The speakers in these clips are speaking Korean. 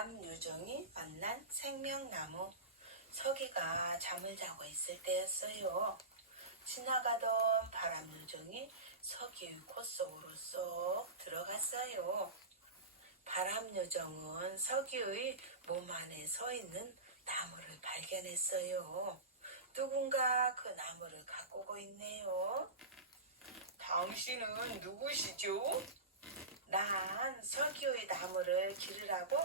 바람 요정이 만난 생명나무. 서기가 잠을 자고 있을 때였어요. 지나가던 바람 요정이 서기의 코 속으로 쏙 들어갔어요. 바람 요정은 서기의 몸 안에 서 있는 나무를 발견했어요. 누군가 그 나무를 가꾸고 있네요. 당신은 누구시죠? 난 서기의 나무를 기르라고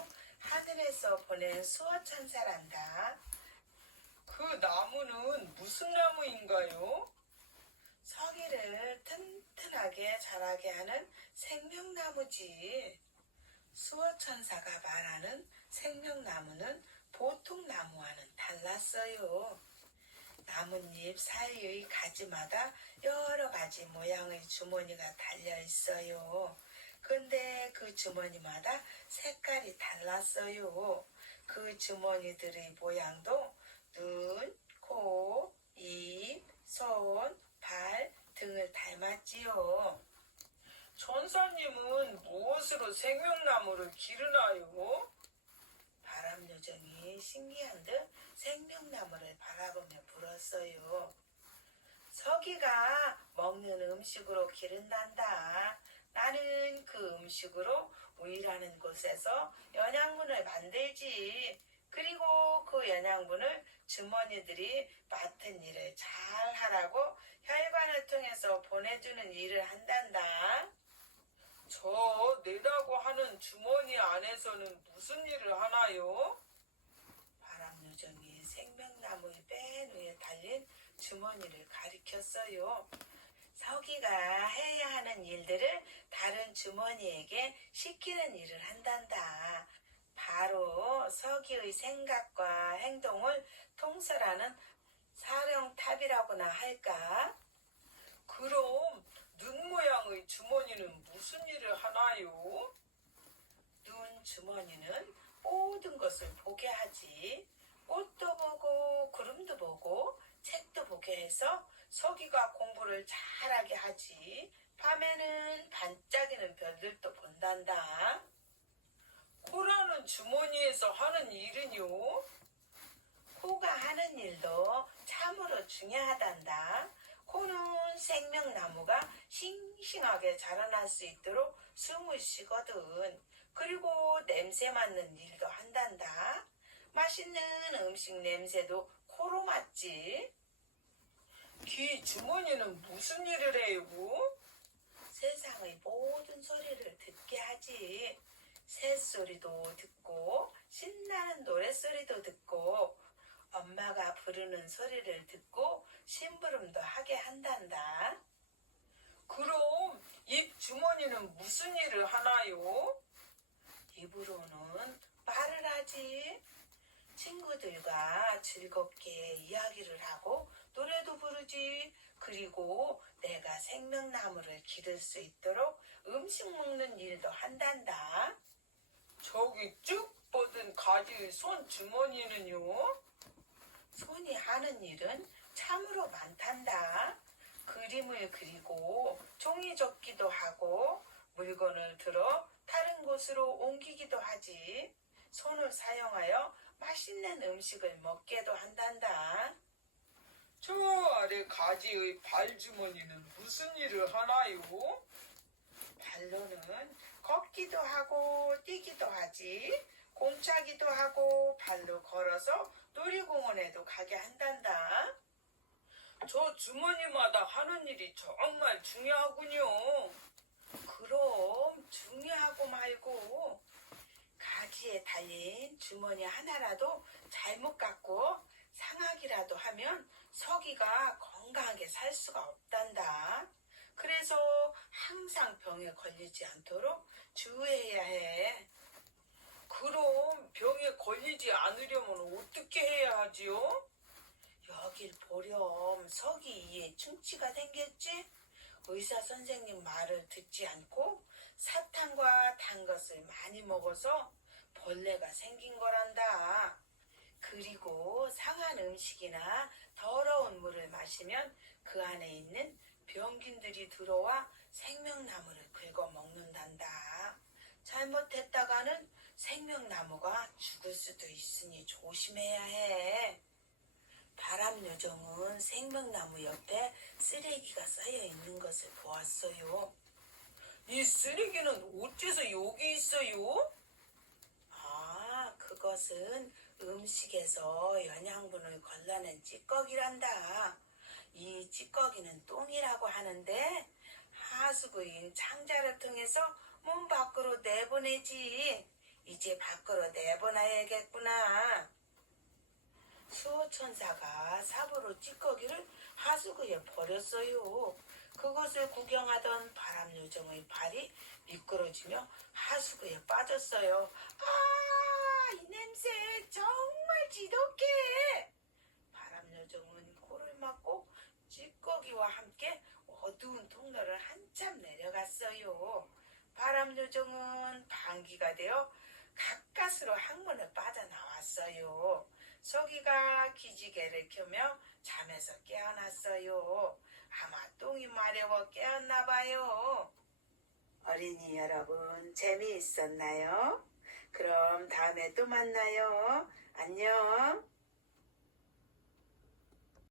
하늘에서 보낸 수호천사란다. 그 나무는 무슨 나무인가요? 서기를 튼튼하게 자라게 하는 생명나무지. 수호천사가 말하는 생명나무는 보통 나무와는 달랐어요. 나뭇잎 사이의 가지마다 여러 가지 모양의 주머니가 달려 있어요. 근데 그 주머니마다 색깔이 달랐어요. 그 주머니들의 모양도 눈, 코, 입, 손, 발 등을 닮았지요. 천사님은 무엇으로 생명나무를 기르나요? 바람 요정이 신기한 듯 생명나무를 바라보며 물었어요. 서기가 먹는 음식으로 기른단다. 나는 그 음식으로 우이라는 곳에서 연양분을 만들지. 그리고 그 연양분을 주머니들이 맡은 일을 잘 하라고 혈관을 통해서 보내주는 일을 한단다. 저 내다고 하는 주머니 안에서는 무슨 일을 하나요? 바람 요정이 생명나무의 맨 위에 달린 주머니를 가리켰어요. 서기가 해야 하는 일들을 다른 주머니에게 시키는 일을 한단다. 바로 서기의 생각과 행동을 통솔하는 사령탑이라고나 할까? 그럼 눈 모양의 주머니는 무슨 일을 하나요? 눈 주머니는 모든 것을 보게 하지. 꽃도 보고 구름도 보고 책도 보게 해서 서기가 공부를 잘하게 하지. 밤에는 반짝이는 별들도 본단다. 코라는 주머니에서 하는 일은요? 코가 하는 일도 참으로 중요하단다. 코는 생명나무가 싱싱하게 자라날 수 있도록 숨을 쉬거든. 그리고 냄새 맡는 일도 한단다. 맛있는 음식 냄새도 코로 맡지. 귀 주머니는 무슨 일을 해요? 세상의 모든 소리를 듣게 하지. 새소리도 듣고, 신나는 노랫소리도 듣고, 엄마가 부르는 소리를 듣고, 심부름도 하게 한단다. 그럼 입 주머니는 무슨 일을 하나요? 입으로는 말을 하지. 친구들과 즐겁게 이야기를 하고, 노래도 부르지. 그리고 내가 생명나무를 기를 수 있도록 음식 먹는 일도 한단다. 저기 쭉 뻗은 가지의 손 주머니는요? 손이 하는 일은 참으로 많단다. 그림을 그리고 종이 접기도 하고 물건을 들어 다른 곳으로 옮기기도 하지. 손을 사용하여 맛있는 음식을 먹게도 한단다. 저 아래 가지의 발 주머니는 무슨 일을 하나요? 발로는 걷기도 하고 뛰기도 하지. 공차기도 하고 발로 걸어서 놀이공원에도 가게 한단다. 저 주머니마다 하는 일이 정말 중요하군요. 그럼 중요하고 말고 가지에 달린 주머니 하나라도 잘못 갖고 상하기라도 하면 서기가 건강하게 살 수가 없단다. 그래서 항상 병에 걸리지 않도록 주의해야 해. 그럼 병에 걸리지 않으려면 어떻게 해야 하지요? 여길 보렴 서기 이에 충치가 생겼지? 의사 선생님 말을 듣지 않고 사탕과 단 것을 많이 먹어서 벌레가 생긴 거란다. 그리고 상한 음식이나 더러운 물을 마시면 그 안에 있는 병균들이 들어와 생명나무를 긁어 먹는단다. 잘못했다가는 생명나무가 죽을 수도 있으니 조심해야 해. 바람 요정은 생명나무 옆에 쓰레기가 쌓여 있는 것을 보았어요. 이 쓰레기는 어째서 여기 있어요? 아, 그것은 음식에서 영양분을 걸러낸 찌꺼기란다. 이 찌꺼기는 똥이라고 하는데 하수구인 창자를 통해서 몸 밖으로 내보내지. 이제 밖으로 내보내야겠구나. 수호천사가 삽으로 찌꺼기를 하수구에 버렸어요. 그것을 구경하던 바람요정의 발이 미끄러지며 하수구에 빠졌어요. 아, 이 냄새 정말 지독해! 바람 요정은 코를 막고 찌꺼기와 함께 어두운 통로를 한참 내려갔어요. 바람 요정은 방귀가 되어 가까스로 항문을 빠져나왔어요. 서기가 기지개를 켜며 잠에서 깨어났어요. 아마 똥이 마려워 깨었나 봐요. 어린이 여러분, 재미있었나요? 그럼 다음에 또 만나요. 안녕.